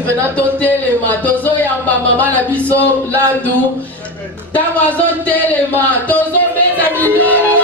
maintenant totelema tozo yamba mama na biso landu tango azo telema tozo beta milongo.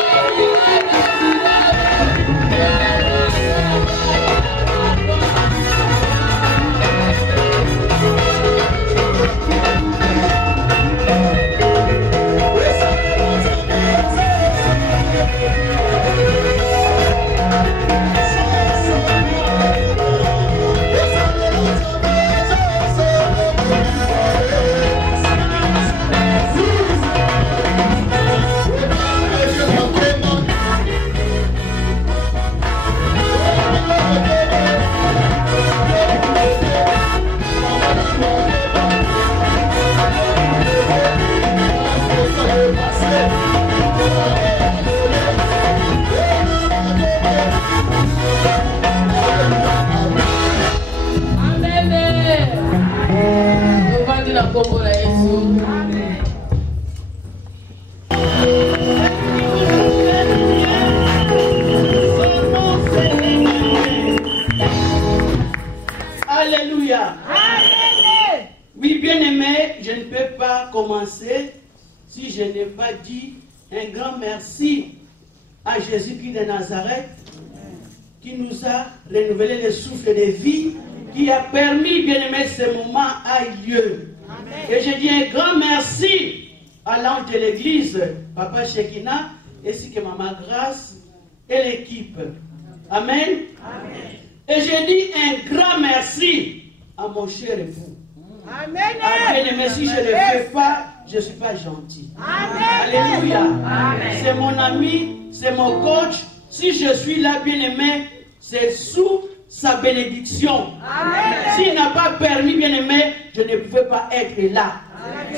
Alléluia. Oui, bien-aimé, je ne peux pas commencer si je n'ai pas dit un grand merci à Jésus-Christ de Nazareth qui nous a renouvelé le souffle de vie, qui a permis, bien-aimé, ce moment ait lieu. Et je dis un grand merci à l'ange de l'église, Papa Shekina, ainsi que Maman Grâce et l'équipe. Amen. Et je dis un grand merci à mon cher époux. Amen. Bien-aimé, si je ne le fais pas, je ne suis pas gentil. Alléluia. C'est mon ami, c'est mon coach. Si je suis là, bien-aimé, c'est sous sa bénédiction. S'il n'a pas permis, bien-aimé, je ne pouvais pas être là.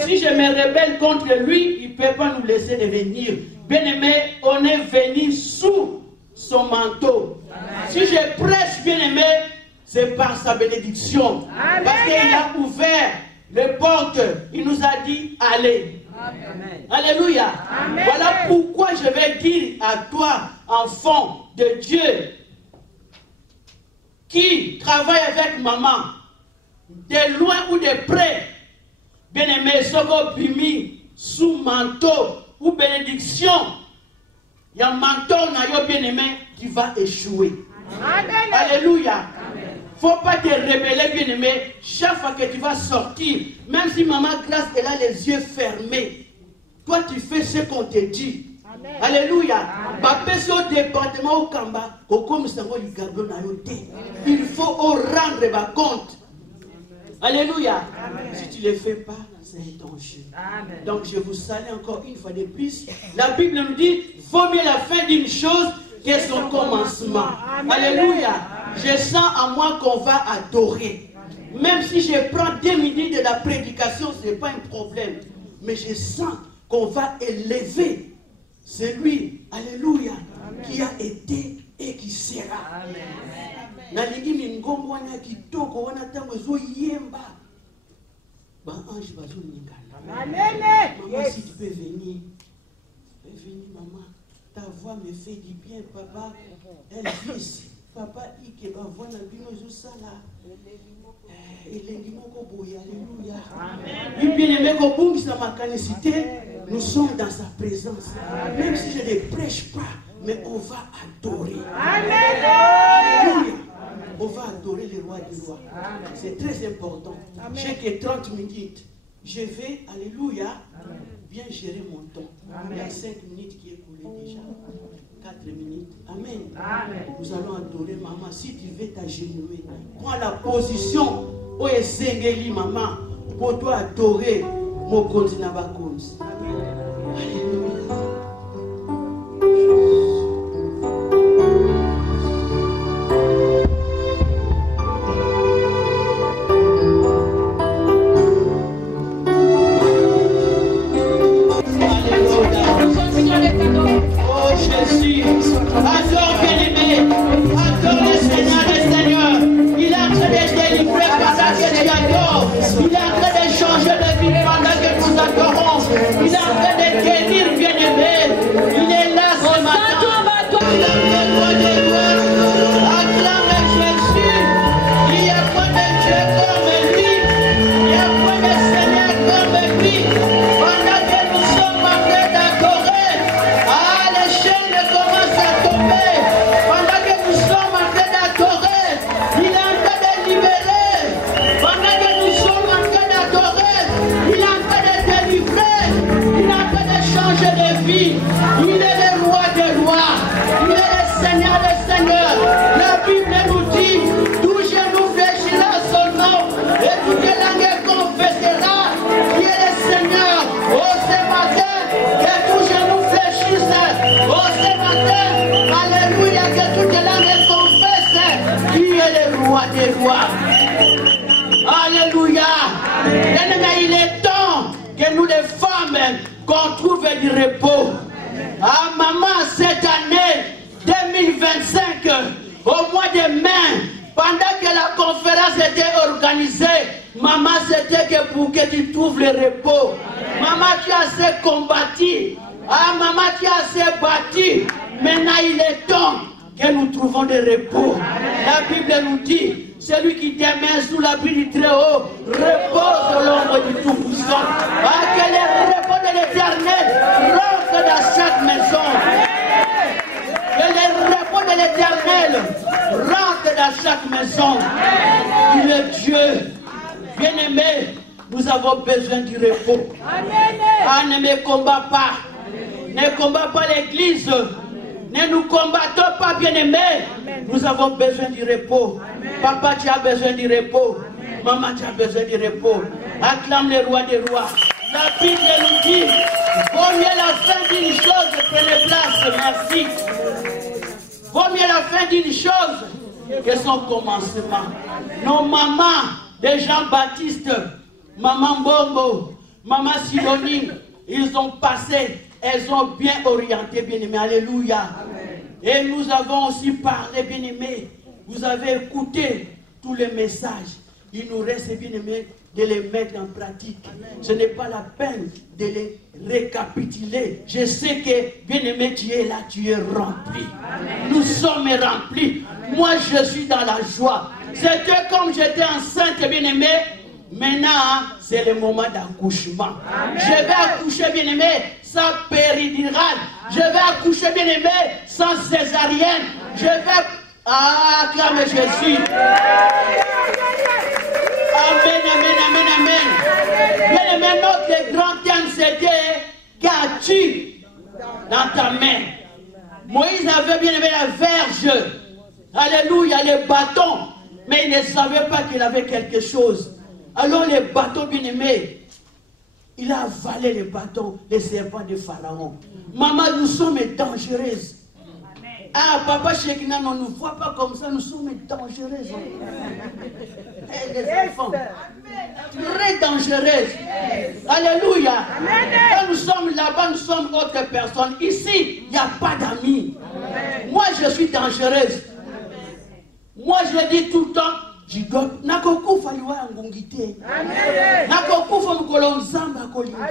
Si je me rebelle contre lui, il ne peut pas nous laisser devenir. Bien-aimé, on est venu sous son manteau. Si je prêche, bien-aimé, c'est par sa bénédiction. Parce qu'il a ouvert les portes. Il nous a dit, allez. Alléluia. Voilà pourquoi je vais dire à toi, enfant de Dieu, qui travaille avec maman, de loin ou de près, bien-aimé, Soko Bimi, sous manteau ou bénédiction, il y a un manteau, bien-aimé, qui va échouer. Alléluia. Il ne faut pas te rébeller, bien-aimé. Chaque fois que tu vas sortir, même si maman Grâce elle a les yeux fermés, toi tu fais ce qu'on te dit. Alléluia. Au département au Kamba, il faut rendre compte. Alléluia. Si tu ne le fais pas, c'est ton jeu. Donc je vous salue encore une fois de plus. La Bible nous dit, vaut mieux la fin d'une chose que son commencement. Alléluia. Je sens à moi qu'on va adorer. Même si je prends 2 minutes de la prédication, ce n'est pas un problème. Mais je sens qu'on va élever celui, alléluia, qui a été et qui sera. Maman, si tu peux venir, maman. Ta voix me fait du bien, papa. Elvis, papa, Ike, ma voix n'a pas ça là. Alléluia. Oui, bien aimé, nous sommes dans sa présence. Même si je ne prêche pas, mais on va adorer. Alléluia. On va adorer le roi du roi. C'est très important. J'ai que 30 minutes. Je vais, alléluia, bien gérer mon temps. Il y a 5 minutes qui est coulé déjà. 4 minutes. Amen. Nous allons adorer maman. Si tu veux t'agenouiller, prends la position où est Sengeli maman pour toi adorer mon continent Bakounz. Alléluia. Acclame Jésus. Il n'y a pas de Dieu comme du repos. Ah, maman, cette année 2025, au mois de mai, pendant que la conférence était organisée, maman, c'était que pour que tu trouves le repos. Maman, tu as assez combattu. Ah, maman, tu as assez battu. Maintenant, il est temps que nous trouvons des repos. La Bible nous dit, celui qui demeure sous l'abri du Très-Haut repose à l'ombre du Tout-Puissant. Ah, que le repos de l'Éternel rentre dans chaque maison. Que le repos de l'Éternel rentre dans chaque maison. Il est Dieu. Bien-aimé, nous avons besoin du repos. Ah, ne me combat pas. Ne combat pas l'Église. Ne nous combattons pas, bien-aimés. Nous avons besoin du repos. Papa, tu as besoin du repos. Maman, tu as besoin du repos. Acclame le roi des rois. La Bible nous dit, vaut mieux la fin d'une chose que les places. Merci. Vaut mieux la fin d'une chose que son commencement. Nos mamans de Jean-Baptiste, maman Bombo, maman Sidonie, ils ont passé, elles ont bien orienté, bien-aimés. Alléluia. Amen. Et nous avons aussi parlé, bien-aimés. Vous avez écouté tous les messages. Il nous reste, bien-aimés, de les mettre en pratique. Amen. Ce n'est pas la peine de les récapituler. Je sais que, bien-aimé, tu es là, tu es rempli. Amen. Nous sommes remplis. Amen. Moi, je suis dans la joie. C'était comme j'étais enceinte, bien-aimé. Maintenant, c'est le moment d'accouchement. Je vais accoucher, bien-aimé, sans péridurale. Je vais accoucher, bien-aimé, sans césarienne. Je vais acclamer Jésus. Amen, amen, amen, amen. Bien-aimé, notre grand thème, c'était qu'as-tu dans ta main? Moïse avait, bien-aimé, la verge. Alléluia, les bâtons. Mais il ne savait pas qu'il avait quelque chose. Alors les bâtons, bien-aimés, il a avalé les bâtons, les serpents de Pharaon. Maman, nous sommes dangereuses. Ah, papa Shekina, on ne nous voit pas comme ça, nous sommes dangereuses. Les enfants, très dangereuses. Alléluia. Quand nous sommes là-bas, nous sommes autre personne. Ici, il n'y a pas d'amis. Moi, je suis dangereuse. Moi, je le dis tout le temps. Nakokufa liwa ngungite. Nakokufa mkolon zamba kolinga.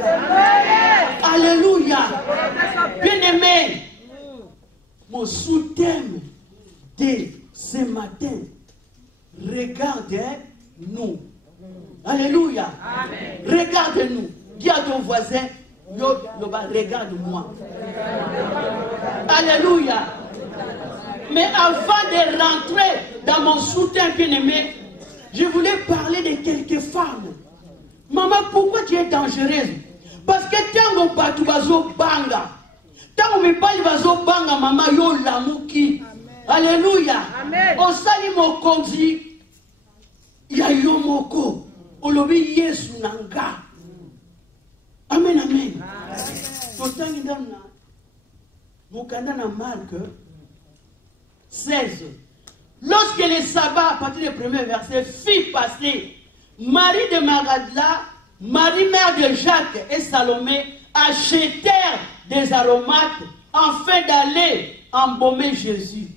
Alléluia. Bien-aimé, mon sous-thème de ce matin, regarde-nous. Alléluia. Regarde-nous. Dis à ton voisin, regarde-moi. Alléluia. Mais avant de rentrer dans mon sous-thème bien-aimé, je voulais parler de quelques femmes. Maman, pourquoi tu es dangereuse? Parce que tant qu'on batu bazo banga, tant qu'on me parle bazo banga, maman yo lamuki. Alléluia. On sali mo konzi, ya yo moko, olobi Yesu nanga. Amen, amen. Totangi ndana, mukanda na Marc 16. Lorsque le sabbat, à partir du premier verset, fit passer, Marie de Magdala, Marie mère de Jacques et Salomé achetèrent des aromates afin d'aller embaumer Jésus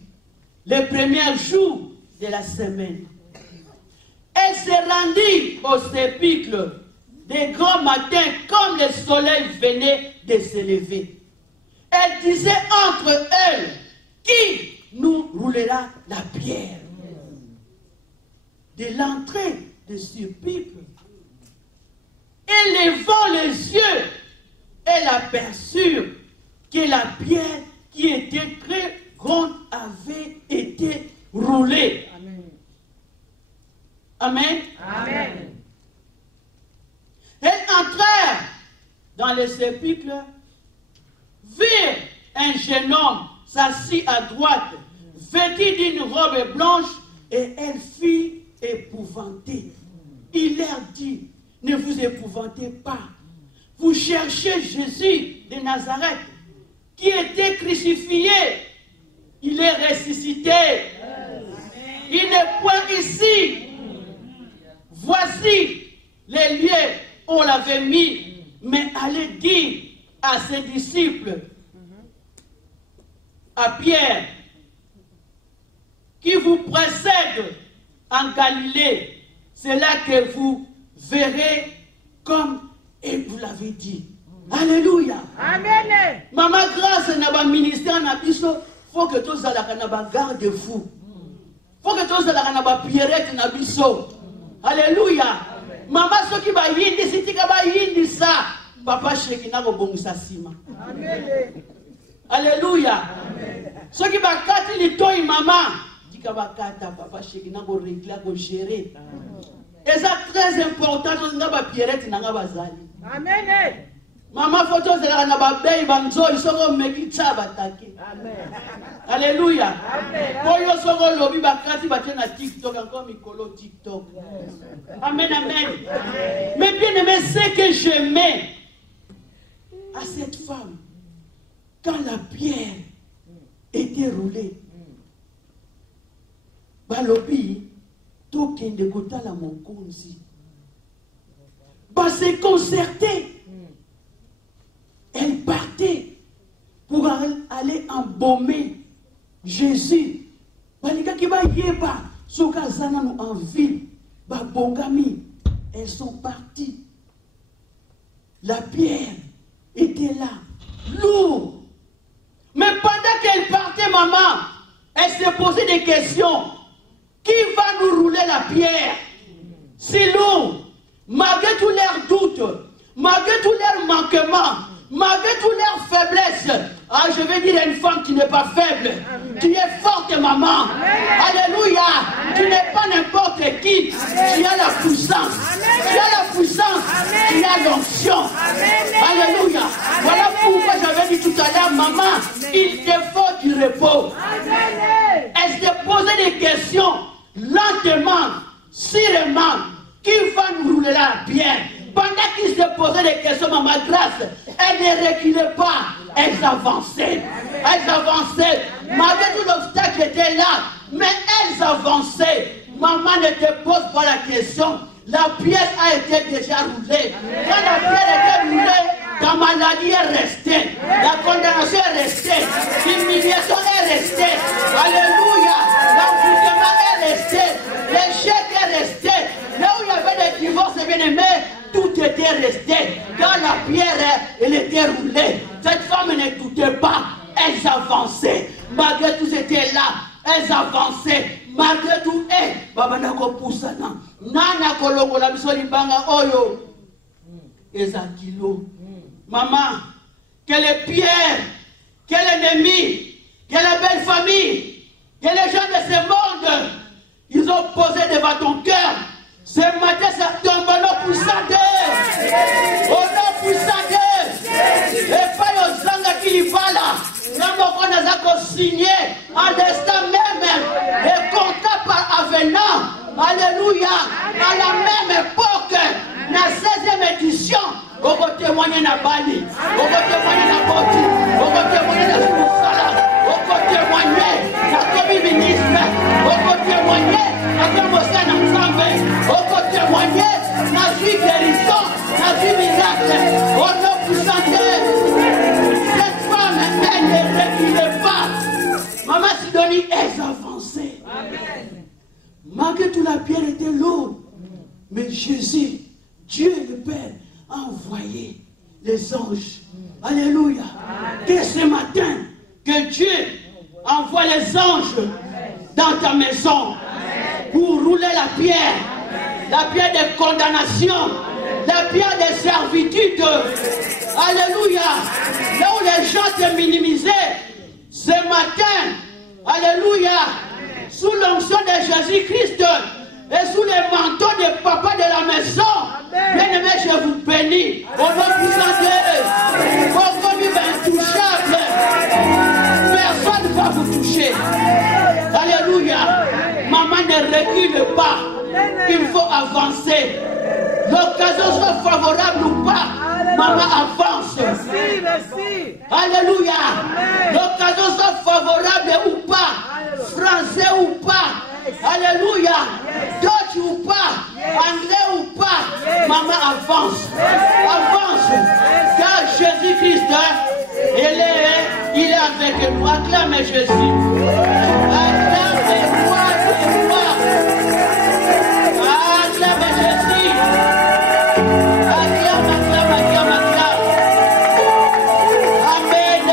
le premier jour de la semaine. Elle se rendit au sépulcre de grand matin comme le soleil venait de se lever. Elle disait entre elles, qui nous roulera la pierre de l'entrée de ce sépulcre. Et levant les yeux, elle aperçut que la pierre qui était très grande avait été roulée. Amen. Amen. Elles entrèrent dans le sépulcre, virent un jeune homme s'assit à droite, vêtu d'une robe blanche, et elle fut épouvantée. Il leur dit, ne vous épouvantez pas. Vous cherchez Jésus de Nazareth, qui était crucifié. Il est ressuscité. Il n'est point ici. Voici les lieux où on l'avait mis. Mais allez dire à ses disciples, à Pierre, qui vous précède en Galilée, c'est là que vous verrez comme et vous l'avez dit. Alléluia. Amen. Maman grâce n'a pas ministère n'a biso, faut que tous à la n'a pas garde fou. Faut que tous à la n'a pas pierrette n'a biso. Alléluia. Maman ce qui va yindi si tika ba yindi ça, papa cheki na ko bongisa sima. Amen. Alléluia. Ce qui va kati li toi maman, tika ba kata papa cheki na ko régler ko gérer. Et ça très important, n'a pas pierrette n'a pas zali. Amen. Maman photo c'est là n'a pas bay banzo ils sont meki taba taki. Amen. Alléluia. Amen. Boyo soko lobi bakati batie na TikTok encore mikolo TikTok. Amen amen. Mais bien aimé, c'est que j'aimais à cette femme quand la pierre était roulée. Balobi tokende kotala mokonzi. Bah c'est concerté. Elle partait pour aller embaumer Jésus. Balika qui va yeba sokazana nous en ville. Ba bongami. Elles sont parties. La pierre était là, lourde. Mais pendant qu'elle partait, maman, elle se posait des questions. Qui va nous rouler la pierre? C'est lourd. Malgré tous leurs doutes, malgré tous leurs manquements, malgré toutes leurs faiblesses. Ah, je vais dire à une femme qui n'est pas faible. Amen. Tu es forte, maman. Amen. Alléluia. Amen. Tu n'es pas n'importe qui. Amen. Tu as la puissance. Amen. Tu as la puissance. Amen. Tu as l'onction. Alléluia. Amen. Voilà pourquoi j'avais dit tout à l'heure, maman, amen, il te faut du repos. Amen. Elle se posait des questions lentement, sûrement. Qui va nous rouler la pierre? Pendant qu'ils se posaient des questions, maman grâce, elles ne reculait pas, elles avançaient. Elles avançaient. Malgré tout l'obstacle était là, mais elles avançaient. Maman ne te pose pas la question. La pierre a été déjà roulée. Quand la pierre était roulée, ta maladie est restée. La condamnation est restée. L'humiliation est restée. Alléluia. L'envoûtement est resté. L'échec est resté. Là où il y avait des divorces, bien aimés, tout était resté. Quand la pierre, elle était roulée, cette femme ne doutait pas. Elles avançaient. Malgré tout, c'était là. Elles avançaient. Malgré tout, babanako poussana. Nana kolongo la bisoli banga oyo. Ezakilo. Maman, quelle est pierre, quel ennemi, quelle belle famille, que les gens de ce monde, ils ont posé devant ton cœur. Ce matin, ça tombe au nom puissant d'eux. Au nom puissant d'eux. Et pas aux zanga qui y va là. Nous avons signé un destin même. Et compta par avenant. Alléluia. À la même époque, dans la 16e édition, on va témoigner na Bali. On va témoigner na Boti. On va témoigner na Sousala. On va témoigner na Komi ministre. On va témoigner na Komosa na Nzambe. On va témoigner na vie guérison, na vie miracle. On va vous sentir. Cette femme, elle ne recule pas. Maman Sidonie, elle avançait. Amen. Malgré tout, la pierre était lourde. Mais Jésus, Dieu le Père, a envoyé les anges. Alléluia. Amen. Que ce matin, que Dieu envoie les anges dans ta maison. Amen. Pour rouler la pierre. Amen. La pierre de condamnation. Amen. La pierre de servitude. Amen. Alléluia. Amen. Là où les gens te minimisaient, ce matin, alléluia, amen, sous l'onction de Jésus-Christ et sous les manteaux de papa de la maison, bien-aimé, je vous bénis. Au nom puissant de Dieu, votre vie est intouchable. Personne ne va vous toucher. Alléluia. Maman ne recule pas. Il faut avancer. L'occasion soit favorable ou pas, maman avance. Merci, merci. Alléluia. L'occasion soit favorable ou pas, français ou pas. Alléluia. Dutch ou pas, anglais ou pas, maman avance. Avance. Car Jésus-Christ Acclame Jésus. Acclame-moi, c'est-moi. Acclame Jésus. Acclame, acclame, acclame, acclame. Amen.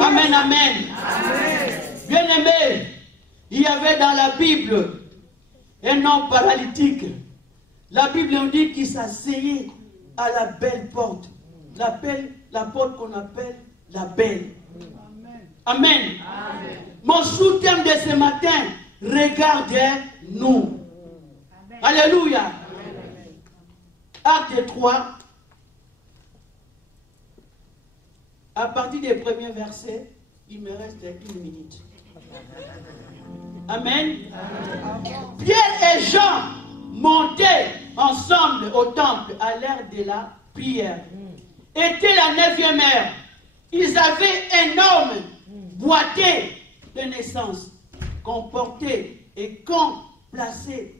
Amen, amen. Bien-aimé, il y avait dans la Bible un homme paralytique. La Bible nous dit qu'il s'asseyait à la belle porte. La porte qu'on appelle la belle. Amen. Amen. Mon sous-thème de ce matin, regardez-nous. Alléluia. Amen. Acte 3. À partir des premiers versets, il me reste 1 minute. Amen. Pierre et Jean montaient ensemble au temple à l'heure de la prière. Était la 9e heure. Ils avaient un homme boité de naissance, qu'on portait et qu'on plaçait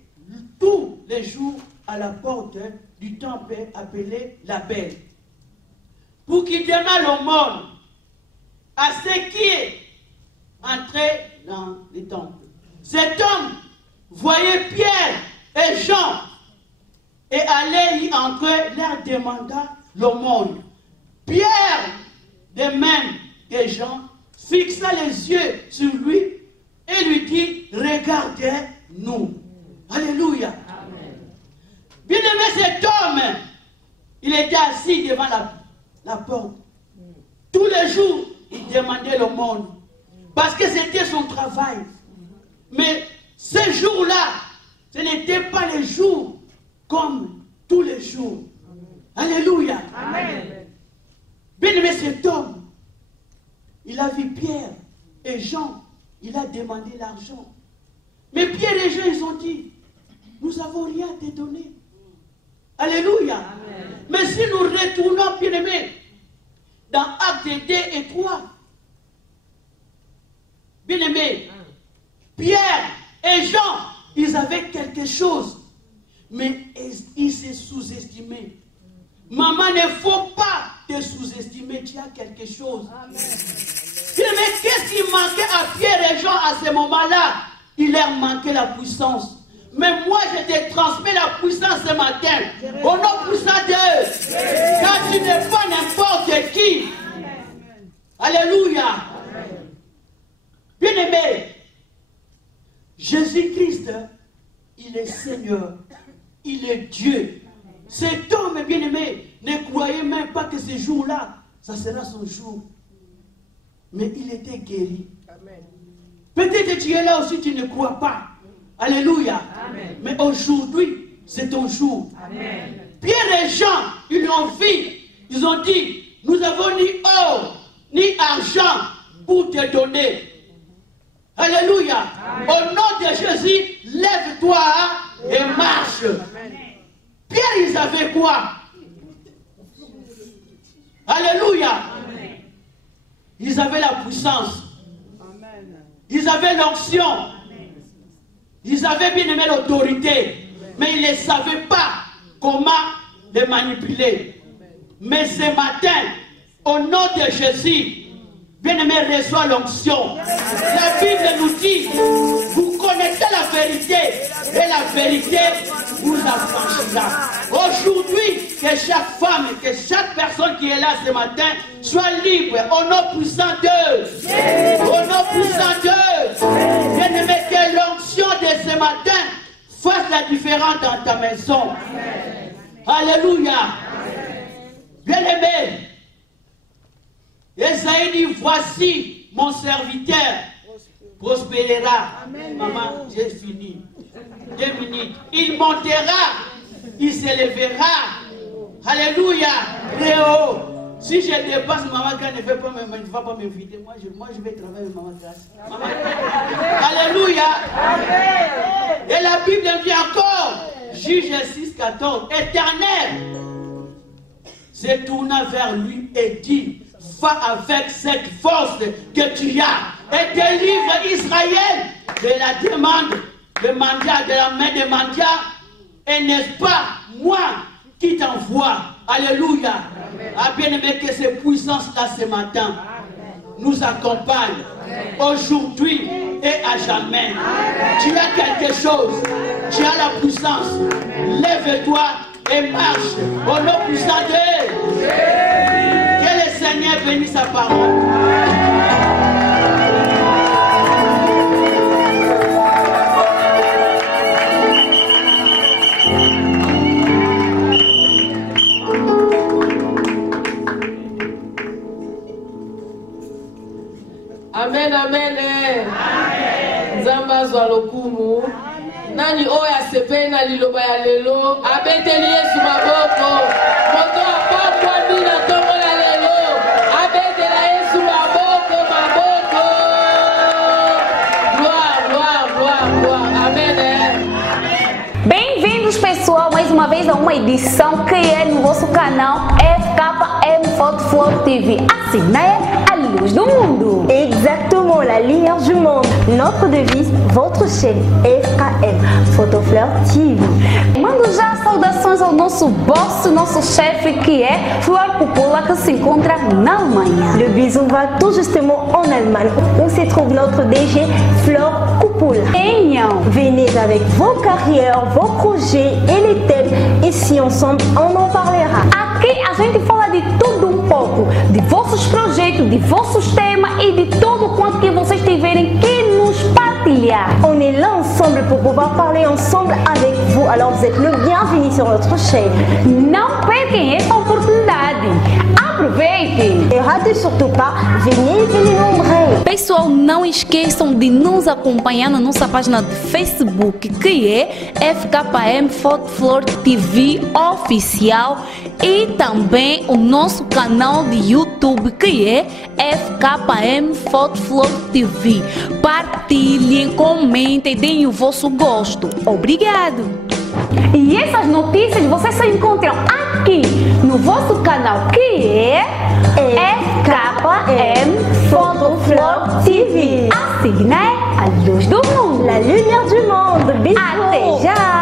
tous les jours à la porte du temple appelé la Belle, pour qu'il demande l'aumône à ceux qui entraient dans le temple. Cet homme voyait Pierre et Jean et allait y entrer, leur demanda l'aumône. Pierre, de même que Jean, fixa les yeux sur lui et lui dit, regardez-nous. Alléluia. Bien-aimé, cet homme, il était assis devant la porte. Tous les jours, il demandait l'aumône. Parce que c'était son travail. Mais ce jour-là, ce n'était pas les jours comme tous les jours. Alléluia. Amen. Bien-aimé, cet homme, il a vu Pierre et Jean, il a demandé l'argent. Mais Pierre et Jean, ils ont dit, nous n'avons rien à te donner. Alléluia. Amen. Mais si nous retournons, bien-aimé, dans Actes 2 et 3, bien-aimé, Pierre et Jean, ils avaient quelque chose, mais ils se sous-estimaient. Maman, ne faut pas te sous-estimer, tu as quelque chose. Amen. Mais qu'est-ce qui manquait à Pierre et Jean à ce moment-là? Il leur manquait la puissance. Mais moi, je te transmets la puissance ce matin. Au nom puissant d'eux. Car tu n'es pas n'importe qui. Amen. Alléluia. Bien-aimé, Jésus-Christ, il est Seigneur. Il est Dieu. Cet homme, bien-aimé, ne croyait même pas que ce jour-là, ça sera son jour. Mais il était guéri. Peut-être que tu es là aussi, tu ne crois pas. Alléluia. Amen. Mais aujourd'hui, c'est ton jour. Amen. Pierre et Jean, ils l'ont vu. Ils ont dit, nous n'avons ni or, ni argent pour te donner. Alléluia. Amen. Au nom de Jésus, lève-toi et marche. Amen. Pierre, ils avaient quoi? Alléluia. Amen. Ils avaient la puissance. Amen. Ils avaient l'onction. Ils avaient bien aimé l'autorité. Mais ils ne savaient pas comment les manipuler. Mais ce matin, au nom de Jésus, bien-aimé, reçoit l'onction. La Bible nous dit, vous connaissez la vérité, et la vérité vous affranchira. Aujourd'hui, que chaque femme, que chaque personne qui est là ce matin, soit libre, au nom puissant d'eux. Au nom puissant d'eux. Bien-aimé, que l'onction de ce matin fasse la différence dans ta maison. Alléluia. Bien-aimé, Esaïe dit, voici mon serviteur prospérera. Amen. Maman, j'ai fini. 2 minutes. Il montera, il s'élèvera. Alléluia. Très haut. Si je dépasse, maman, quand ne va pas m'inviter, moi je vais travailler avec maman grâce. Maman. Alléluia. Amen. Et la Bible dit encore, Juge 6,14, Éternel se tourna vers lui et dit, va avec cette force que tu as et délivre Israël de la demande de mendiant, de la main de mendiant. Et n'est-ce pas moi qui t'envoie? Alléluia. Ah, bien aimé, que ces puissances-là ce matin. Amen. nous accompagne aujourd'hui et à jamais. Tu as quelque chose, tu as la puissance. Lève-toi et marche au nom puissant de Jésus. Que le Seigneur bénisse sa parole. Amen, amen. Nzamba azwa lokumu. Nani oya sepena liloba ya lelo. Abeteli Yesu maboko. Moto apakwa mina tongo la lelo. Abetela Yesu maboko, maboko. Gloire, gloire, gloire, gloire. Amen. Bem-vindos, pessoal, mais uma vez a uma edição que é no vosso canal FKM Photo Flow TV. Assim, né? A luz do mundo. Exactement, la lumière du monde. Notre devise, votre chaîne FKM Photo Flow TV. Mando já saudações ao nosso boss, nosso chefe, que é Flor Cupola, que se encontra na Alemanha. Le bisou va tout justement en Allemagne, où se trouve notre DG Flor Cupola. Venez avec vos carrières, vos projets et les thèmes. Ici ensemble, on en parlera. Aqui a gente fala de tudo um pouco, de vossos projetos, de vossos temas e de tudo quanto que vocês tiverem que nos partilhar. On est là ensemble pour pouvoir parler ensemble avec vous. Alors vous êtes le bienvenu sur notre chaîne. Não percam essa oportunidade. Aproveitem! Et ratez surtout pas, venez nombreux. Pessoal, não esqueçam de nos acompanhar na nossa página de Facebook, que é FKM Photo Flow TV Oficial, e também o nosso canal de YouTube, que é FKM Photo Flow TV. Partilhem, comentem, deem o vosso gosto. Obrigado! E essas notícias vocês só encontram aqui no vosso canal, que é FKM Photo Flow TV. Assim, né? A luz do mundo. La lumière du monde. Bisous. Até já!